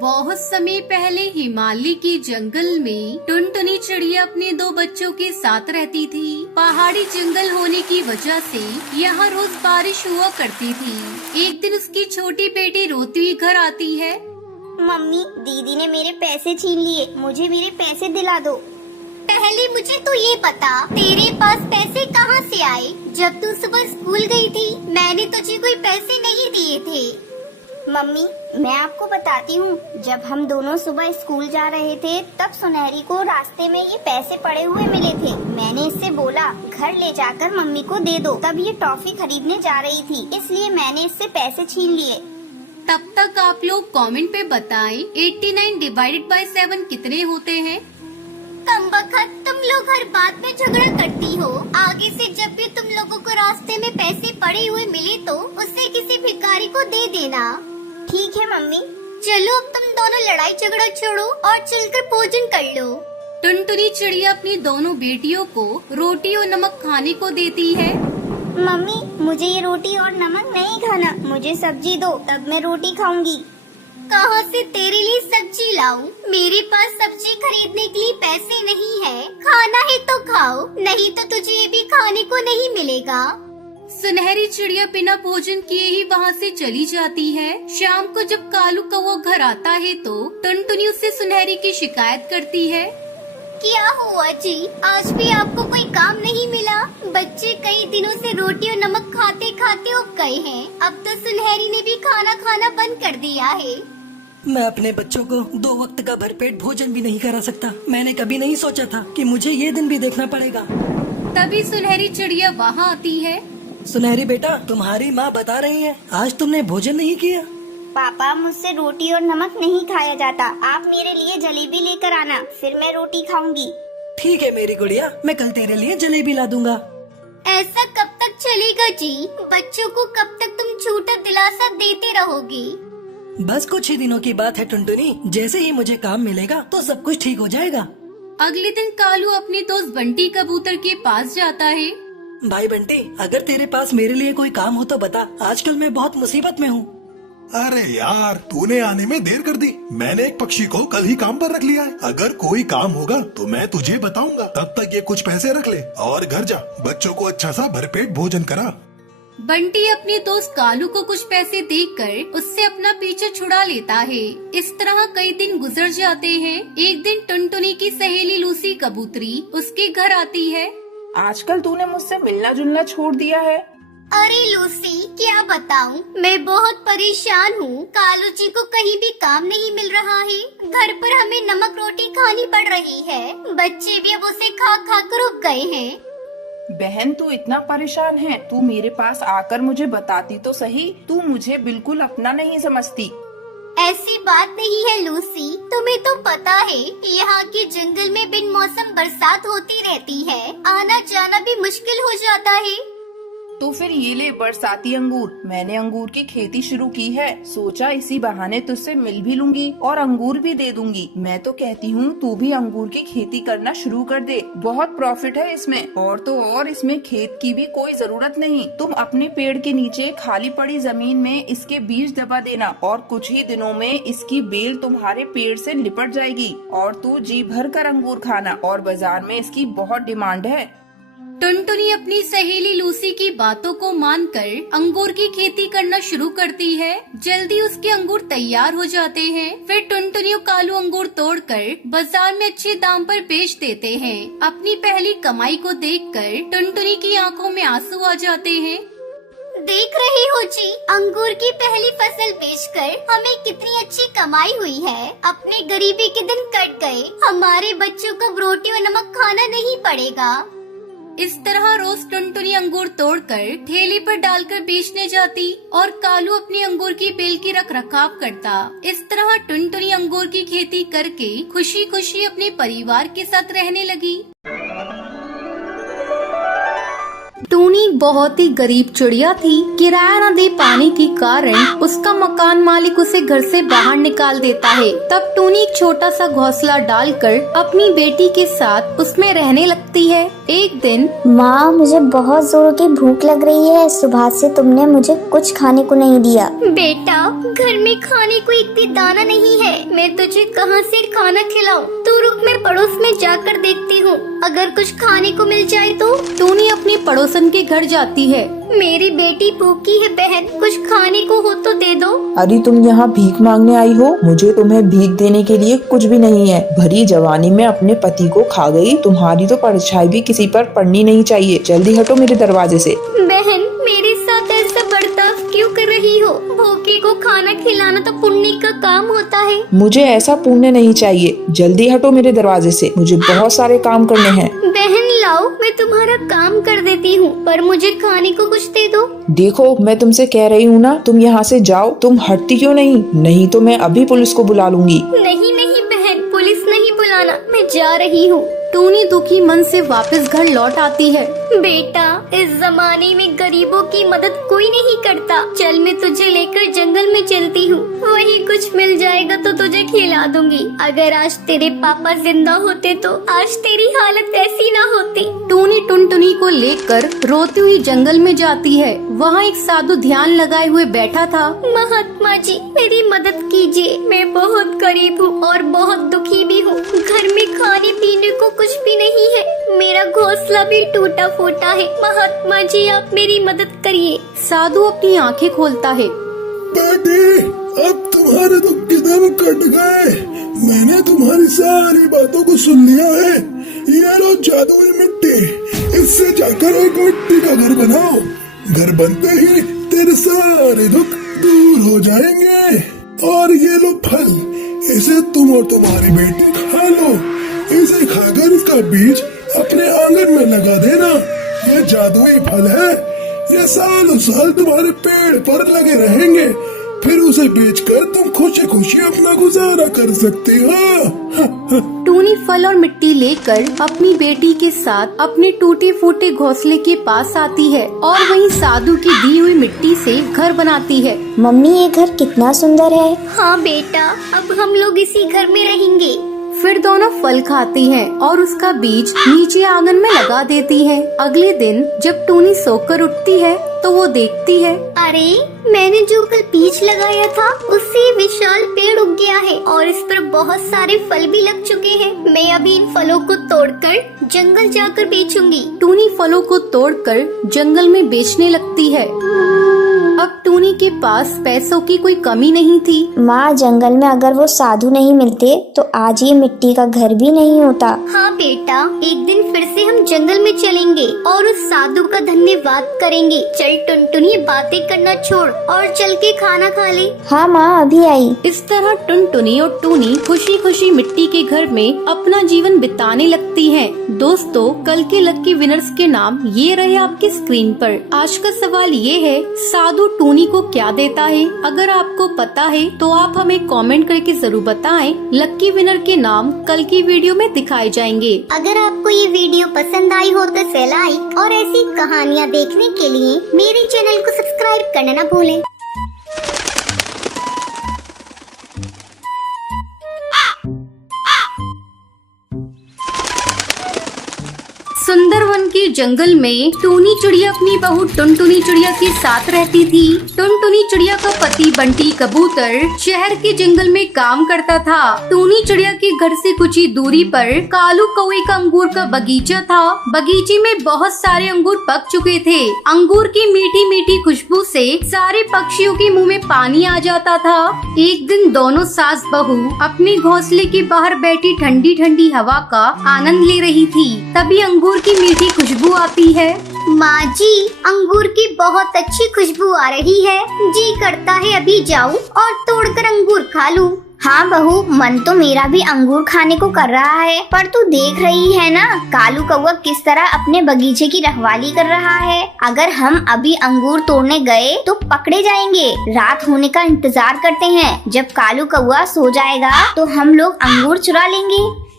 बहुत समय पहले हिमालय के जंगल में टुनटुनी चिड़िया अपने दो बच्चों के साथ रहती थी। पहाड़ी जंगल होने की वजह से यहाँ रोज बारिश हुआ करती थी। एक दिन उसकी छोटी बेटी रोती हुई घर आती है। मम्मी, दीदी ने मेरे पैसे छीन लिए, मुझे मेरे पैसे दिला दो। पहले मुझे तो ये बता, तेरे पास पैसे कहाँ से आए? जब तू सुबह स्कूल गई थी, मैंने तुझे कोई पैसे नहीं दिए थे। मम्मी, मैं आपको बताती हूँ, जब हम दोनों सुबह स्कूल जा रहे थे तब सुनहरी को रास्ते में ये पैसे पड़े हुए मिले थे। मैंने इससे बोला घर ले जाकर मम्मी को दे दो। तब ये टॉफी खरीदने जा रही थी, इसलिए मैंने इससे पैसे छीन लिए। तब तक आप लोग कमेंट पे बताएं 89 डिवाइडेड बाय 7 कितने होते हैं। कमबख्त, तुम लोग हर बात में झगड़ा करती हो। आगे से जब भी तुम लोगों को रास्ते में पैसे पड़े हुए मिले तो उससे किसी भिखारी को दे देना। ठीक है मम्मी। चलो अब तुम दोनों लड़ाई झगड़ा छोड़ो और चलकर भोजन कर लो। टुनटुनी चिड़िया अपनी दोनों बेटियों को रोटी और नमक खाने को देती है। मम्मी, मुझे ये रोटी और नमक नहीं खाना, मुझे सब्जी दो, तब मैं रोटी खाऊंगी। कहाँ से तेरे लिए सब्जी लाऊं? मेरे पास सब्जी खरीदने के लिए पैसे नहीं है। खाना है तो खाओ, नहीं तो तुझे ये भी खाने को नहीं मिलेगा। सुनहरी चिड़िया बिना भोजन किए ही वहाँ से चली जाती है। शाम को जब कालू कौवा घर आता है तो टुनटुनी उससे सुनहरी की शिकायत करती है। क्या हुआ जी, आज भी आपको कोई काम नहीं मिला? बच्चे कई दिनों से रोटी और नमक खाते खाते उब गए हैं। अब तो सुनहरी ने भी खाना खाना बंद कर दिया है। मैं अपने बच्चों को 2 वक्त का भरपेट भोजन भी नहीं करा सकता। मैंने कभी नहीं सोचा था कि मुझे ये दिन भी देखना पड़ेगा। तभी सुनहरी चिड़िया वहाँ आती है। सुनहरी बेटा, तुम्हारी माँ बता रही है आज तुमने भोजन नहीं किया। पापा, मुझसे रोटी और नमक नहीं खाया जाता। आप मेरे लिए जलेबी लेकर आना, फिर मैं रोटी खाऊंगी। ठीक है मेरी गुड़िया, मैं कल तेरे लिए जलेबी ला दूंगा। ऐसा कब तक चलेगा जी? बच्चों को कब तक तुम झूठा दिलासा देते रहोगी? बस कुछ ही दिनों की बात है टुनटुनी, जैसे ही मुझे काम मिलेगा तो सब कुछ ठीक हो जाएगा। अगले दिन कालू अपने दोस्त बंटी कबूतर के पास जाता है। भाई बंटी, अगर तेरे पास मेरे लिए कोई काम हो तो बता, आजकल मैं बहुत मुसीबत में हूँ। अरे यार, तूने आने में देर कर दी। मैंने एक पक्षी को कल ही काम पर रख लिया है। अगर कोई काम होगा तो मैं तुझे बताऊंगा। तब तक ये कुछ पैसे रख ले और घर जा, बच्चों को अच्छा सा भरपेट भोजन करा। बंटी अपने दोस्त कालू को कुछ पैसे देकर उससे अपना पीछे छुड़ा लेता है। इस तरह कई दिन गुजर जाते हैं। एक दिन टुनटुनी की सहेली लूसी कबूतरी उसके घर आती है। आजकल तूने मुझसे मिलना जुलना छोड़ दिया है। अरे लूसी, क्या बताऊं, मैं बहुत परेशान हूँ। कालू जी को कहीं भी काम नहीं मिल रहा है। घर पर हमें नमक रोटी खानी पड़ रही है। बच्चे भी अब उसे खा खा कर उब गए हैं। बहन, तू इतना परेशान है, तू मेरे पास आकर मुझे बताती तो सही। तू मुझे बिल्कुल अपना नहीं समझती। ऐसी बात नहीं है लूसी, तुम्हें तो पता है यहाँ के जंगल में बिन मौसम बरसात होती रहती है। आना जाना भी मुश्किल हो जाता है। तो फिर ये ले बरसाती अंगूर। मैंने अंगूर की खेती शुरू की है, सोचा इसी बहाने तुझसे मिल भी लूंगी और अंगूर भी दे दूंगी। मैं तो कहती हूँ तू भी अंगूर की खेती करना शुरू कर दे, बहुत प्रॉफिट है इसमें। और तो और इसमें खेत की भी कोई जरूरत नहीं। तुम अपने पेड़ के नीचे खाली पड़ी जमीन में इसके बीज दबा देना और कुछ ही दिनों में इसकी बेल तुम्हारे पेड़ से लिपट जाएगी और तू जी भर कर अंगूर खाना। और बाजार में इसकी बहुत डिमांड है। टुनटुनी अपनी सहेली लूसी की बातों को मानकर अंगूर की खेती करना शुरू करती है। जल्दी उसके अंगूर तैयार हो जाते हैं। फिर टुनटुनी और कालू अंगूर तोड़कर बाजार में अच्छे दाम पर बेच देते हैं। अपनी पहली कमाई को देखकर टुनटुनी की आंखों में आंसू आ जाते हैं। देख रही हो जी, अंगूर की पहली फसल बेचकर हमें कितनी अच्छी कमाई हुई है। अपने गरीबी के दिन कट गए। हमारे बच्चों को रोटी और नमक खाना नहीं पड़ेगा। इस तरह रोज टुनटुनी अंगूर तोड़कर ठेले पर डालकर बेचने जाती और कालू अपनी अंगूर की बेल की रख रखाव करता। इस तरह टुनटुनी अंगूर की खेती करके खुशी खुशी अपने परिवार के साथ रहने लगी। टूनी बहुत ही गरीब चिड़िया थी। किराया न दे पाने के कारण उसका मकान मालिक उसे घर से बाहर निकाल देता है। तब टूनी एक छोटा सा घोंसला डालकर अपनी बेटी के साथ उसमें रहने लगती है। एक दिन माँ, मुझे बहुत जोर की भूख लग रही है। सुबह से तुमने मुझे कुछ खाने को नहीं दिया। बेटा, घर में खाने को एक भी दाना नहीं है। मैं तुझे कहाँ से खाना खिलाऊं? तू रुक, मैं पड़ोस में जाकर देखती हूँ। अगर कुछ खाने को मिल जाए तो। टूनी अपने पड़ोसन के घर जाती है। मेरी बेटी भूखी है बहन, कुछ खाने को हो तो दे दो। अरे तुम यहाँ भीख मांगने आई हो? मुझे तुम्हें भीख देने के लिए कुछ भी नहीं है। भरी जवानी में अपने पति को खा गई। तुम्हारी तो परछाई भी किसी पर पड़नी नहीं चाहिए। जल्दी हटो मेरे दरवाजे से। बहन, मेरे साथ ऐसा बर्ताव क्यों कर रही हो? भूखे को खाना खिलाना तो पुण्य का काम होता है। मुझे ऐसा पुण्य नहीं चाहिए। जल्दी हटो मेरे दरवाजे से, मुझे बहुत सारे काम करने हैं। बहन लाओ, मैं तुम्हारा काम कर देती हूँ, पर मुझे खाने को कुछ दे दो। देखो, मैं तुमसे कह रही हूँ ना, तुम यहाँ से जाओ। तुम हटती क्यों नहीं? नहीं तो मैं अभी पुलिस को बुला लूंगी। नहीं नहीं बहन, पुलिस नहीं बुलाना, मैं जा रही हूँ। टूनी दुखी मन से वापस घर लौट आती है। बेटा, इस जमाने में गरीबों की मदद कोई नहीं करता। चल, मैं तुझे लेकर जंगल में चलती हूँ। वहीं कुछ मिल जाएगा तो तुझे खिला दूंगी। अगर आज तेरे पापा जिंदा होते तो आज तेरी हालत ऐसी ना होती। टूनी टुनटुनी को लेकर रोती हुई जंगल में जाती है। वहाँ एक साधु ध्यान लगाए हुए बैठा था। महात्मा जी, मेरी मदद कीजिए। मैं बहुत गरीब हूँ और बहुत दुखी भी हूँ। घर में खाने पीने को कुछ भी नहीं है। मेरा घोंसला भी टूटा फूटा है। महात्मा जी, आप मेरी मदद करिए। साधु अपनी आंखें खोलता है। बेटी, अब तुम्हारे तो किधर कट गए। मैंने तुम्हारी सारी बातों को सुन लिया है। ये लो जादुई मिट्टी, इससे जाकर एक मिट्टी का घर बनाओ। घर बनते ही तेरे सारे दुख दूर हो जाएंगे। और ये लो फल, इसे तुम और तुम्हारी बेटी खा लो। इसे खाकर इसका बीज अपने आंगन में लगा देना। ये जादुई फल है। ये सालों साल तुम्हारे पेड़ पर लगे रहेंगे। फिर उसे बेचकर तुम खुशी खुशी अपना गुजारा कर सकती हो। टूनी फल और मिट्टी लेकर अपनी बेटी के साथ अपने टूटे फूटे घोंसले के पास आती है और वहीं साधु की दी हुई मिट्टी से घर बनाती है। मम्मी, ये घर कितना सुंदर है। हाँ बेटा, अब हम लोग इसी घर में रहेंगे। फिर दोनों फल खाती हैं और उसका बीज नीचे आंगन में लगा देती हैं। अगले दिन जब टूनी सोकर उठती है तो वो देखती है, अरे, मैंने जो कल बीज लगाया था उससे विशाल पेड़ उग गया है और इस पर बहुत सारे फल भी लग चुके हैं। मैं अभी इन फलों को तोड़कर जंगल जाकर बेचूंगी। टूनी फलों को तोड़कर जंगल में बेचने लगती है। अब टूनी के पास पैसों की कोई कमी नहीं थी। माँ, जंगल में अगर वो साधु नहीं मिलते तो आज ये मिट्टी का घर भी नहीं होता। हाँ बेटा, एक दिन फिर से हम जंगल में चलेंगे और उस साधु का धन्यवाद करेंगे। चल टुनटुनी, बातें करना छोड़ और चल के खाना खा ले। हाँ माँ, अभी आई। इस तरह टुनटुनी और टूनी खुशी खुशी मिट्टी के घर में अपना जीवन बिताने लगती हैं। दोस्तों, कल के लकी विनर्स के नाम ये रहे आपके स्क्रीन पर। आज का सवाल ये है, साधु टूनी को क्या देता है? अगर आपको पता है तो आप हमें कमेंट करके जरूर बताएं। लकी विनर के नाम कल की वीडियो में दिखाए जाएंगे। अगर आपको ये वीडियो पसंद आई हो तो लाइक और ऐसी कहानियाँ देखने के लिए मेरे चैनल को सब्सक्राइब करना ना भूलें। सुंदरवन के जंगल में टूनी चिड़िया अपनी बहू टुनटुनी चिड़िया के साथ रहती थी। टुनटुनी चिड़िया का पति बंटी कबूतर शहर के जंगल में काम करता था। टूनी चिड़िया के घर से कुछ ही दूरी पर कालू कौवे का अंगूर का बगीचा था। बगीचे में बहुत सारे अंगूर पक चुके थे। अंगूर की मीठी मीठी खुशबू से सारे पक्षियों के मुंह में पानी आ जाता था। एक दिन दोनों सास बहू अपने घोंसले के बाहर बैठी ठंडी ठंडी हवा का आनंद ले रही थी। तभी अंगूर की मीठी खुशबू आती है। माँ जी, अंगूर की बहुत अच्छी खुशबू आ रही है। जी करता है अभी जाऊँ और तोड़कर अंगूर खा लूँ। हाँ बहू, मन तो मेरा भी अंगूर खाने को कर रहा है, पर तू देख रही है ना कालू कौवा किस तरह अपने बगीचे की रखवाली कर रहा है। अगर हम अभी अंगूर तोड़ने गए तो पकड़े जाएंगे। रात होने का इंतजार करते हैं। जब कालू कौवा सो जाएगा तो हम लोग अंगूर चुरा लेंगे।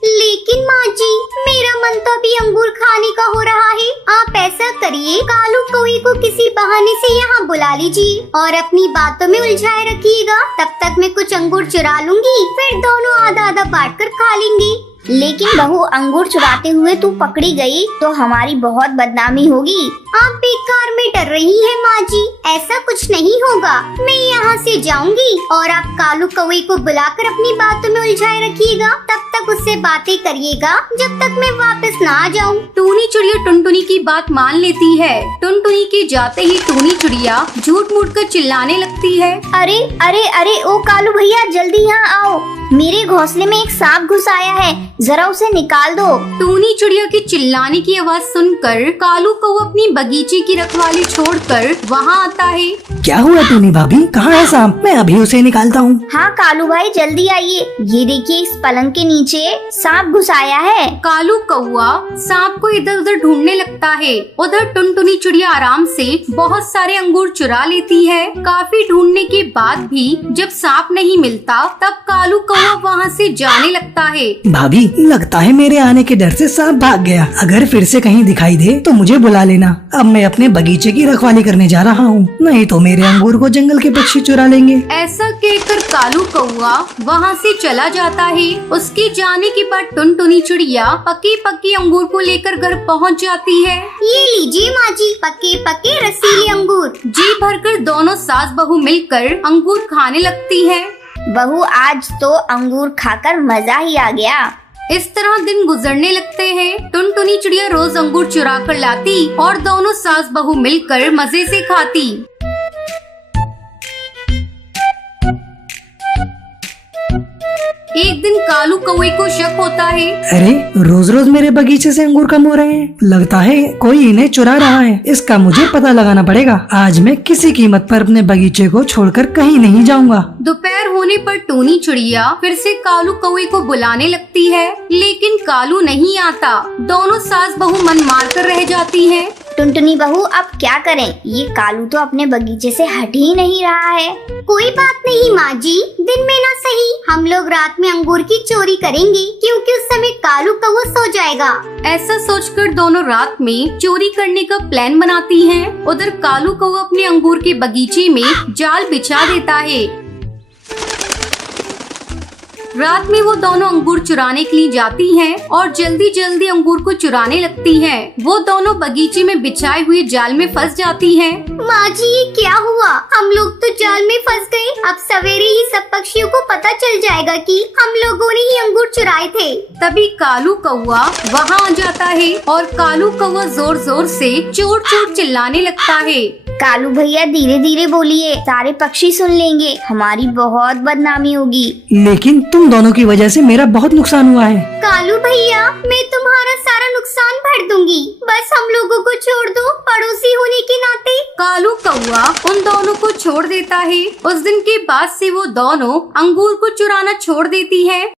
लेकिन माँ जी, मेरा मन तो अभी अंगूर खाने का हो रहा है। आप ऐसा करिए, कालू कौवे को किसी बहाने से यहाँ बुला लीजिए और अपनी बातों में उलझाए रखिएगा। तब तक मैं कुछ अंगूर चुरा लूंगी, फिर दोनों आधा आधा बांट कर खा लेंगे। लेकिन बहू, अंगूर चुराते हुए तू पकड़ी गई तो हमारी बहुत बदनामी होगी। आप बेकार में डर रही हैं माँ जी, ऐसा कुछ नहीं होगा। मैं यहाँ से जाऊंगी और आप कालू कौवे को बुलाकर अपनी बातों में उलझाए रखिएगा। तब तक उससे बातें करिएगा जब तक मैं वापस ना आ जाऊँ। टूनी चिड़िया टुनटुनी की बात मान लेती है। टुनटुनी के जाते ही टूनी चिड़िया झूठ मूठ कर चिल्लाने लगती है। अरे अरे अरे, ओ कालू भैया, जल्दी यहाँ आओ। मेरे घोंसले में एक सांप घुस आया है, जरा उसे निकाल दो। टूनी चिड़िया के चिल्लाने की आवाज सुनकर कालू कौवा अपनी बगीचे की रखवाली छोड़कर वहाँ आता है। क्या हुआ टूनी भाभी, कहाँ है सांप? मैं अभी उसे निकालता हूँ। हाँ कालू भाई, जल्दी आइए। ये देखिए, इस पलंग के नीचे सांप घुस आया है। कालू कौवा सांप को इधर उधर ढूंढने लगता है। उधर टुनटुनी चिड़िया आराम से बहुत सारे अंगूर चुरा लेती है। काफी ढूंढने के बाद भी जब सांप नहीं मिलता, तब कालू कौवा वहाँ से जाने लगता है। भाभी, लगता है मेरे आने के डर से सांप भाग गया। अगर फिर से कहीं दिखाई दे तो मुझे बुला लेना। अब मैं अपने बगीचे की रखवाली करने जा रहा हूँ, नहीं तो मेरे अंगूर को जंगल के पक्षी चुरा लेंगे। ऐसा कहकर कालू कौवा वहाँ से चला जाता है। उसके जाने के बाद टुनटुनी चिड़िया पके पके अंगूर को लेकर घर पहुँच जाती है। ये लीजिए माँ जी, पके पके रसीले अंगूर। जी भरकर दोनों सास बहू मिलकर अंगूर खाने लगती है। बहू, आज तो अंगूर खाकर मजा ही आ गया। इस तरह दिन गुजरने लगते हैं। टुनटुनी चिड़िया रोज अंगूर चुरा कर लाती और दोनों सास बहू मिलकर मजे से खाती। एक दिन कालू कौवे को शक होता है। अरे, रोज रोज मेरे बगीचे से अंगूर कम हो रहे हैं। लगता है कोई इन्हें चुरा रहा है। इसका मुझे पता लगाना पड़ेगा। आज मैं किसी कीमत पर अपने बगीचे को छोड़कर कहीं नहीं जाऊंगा। दोपहर होने पर टूनी चिड़िया फिर से कालू कौवे को बुलाने लगती है, लेकिन कालू नहीं आता। दोनों सास बहू मन मार कर रह जाती हैं। टुनटुनी बहू, अब क्या करें? ये कालू तो अपने बगीचे से हट ही नहीं रहा है। कोई बात नहीं माँ जी, दिन में ना सही, हम लोग रात में अंगूर की चोरी करेंगे, क्योंकि उस समय कालू कौवा सो जाएगा। ऐसा सोचकर दोनों रात में चोरी करने का प्लान बनाती हैं। उधर कालू कौवा अपने अंगूर के बगीचे में जाल बिछा देता है। रात में वो दोनों अंगूर चुराने के लिए जाती हैं और जल्दी जल्दी अंगूर को चुराने लगती हैं। वो दोनों बगीचे में बिछाए हुए जाल में फंस जाती हैं। माँ जी, ये क्या हुआ? हम लोग तो जाल में फंस गए। अब सवेरे ही सब पक्षियों को पता चल जाएगा कि हम लोगों ने ही अंगूर चुराए थे। तभी कालू कौवा वहाँ आ जाता है और कालू कौवा जोर जोर से चोर चोर चिल्लाने लगता है। कालू भैया, धीरे धीरे बोलिए, सारे पक्षी सुन लेंगे, हमारी बहुत बदनामी होगी। लेकिन तुम दोनों की वजह से मेरा बहुत नुकसान हुआ है। कालू भैया, मैं तुम्हारा सारा नुकसान भर दूंगी, बस हम लोगों को छोड़ दो, पड़ोसी होने के नाते। कालू कौवा उन दोनों को छोड़ देता है। उस दिन के बाद से वो दोनों अंगूर को चुराना छोड़ देती है।